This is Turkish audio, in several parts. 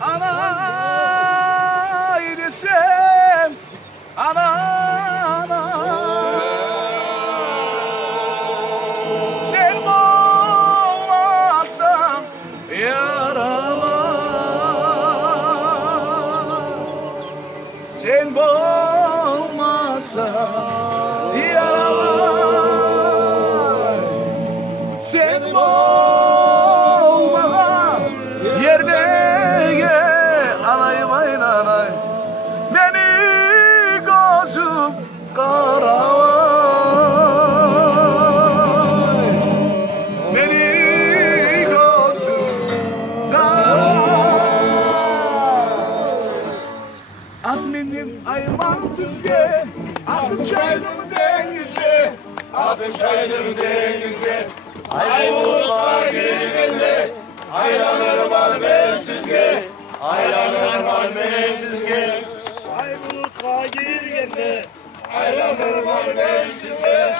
ana desem, ana. Sen olmasan yarama, sen olmasan yarama, sen olmasan yerine alayım aynanay, beni gözüm karavay, beni gözüm karavay. At benim ayman tüzge, atın çaydım denize, atın çaydım denize. Ay bulutlar gelinizde, aylanır var bensizge, aylanır var bensizge. Ay bulutla girgende, Aylanır var bensizge,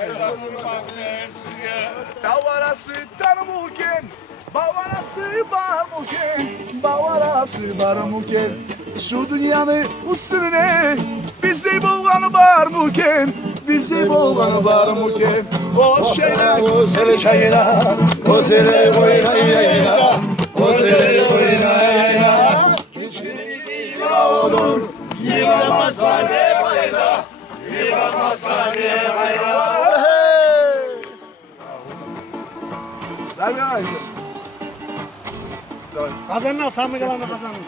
aylanır var bensizge. Davarası tanımuken, bavarası barmuken, bavarası barmuken. Şu dünyanın üstüne bizi bulganı barmuken, bizi bulganı barmuken. O şeyler, o şeyler, o şeyler oynayayla, o şeyler oynayayla. Hiçbir olur, yıkamazsa ne fayda, yıkamazsa ne fayda. Tabii aynen. kazanma sanmı kalanı kazanın.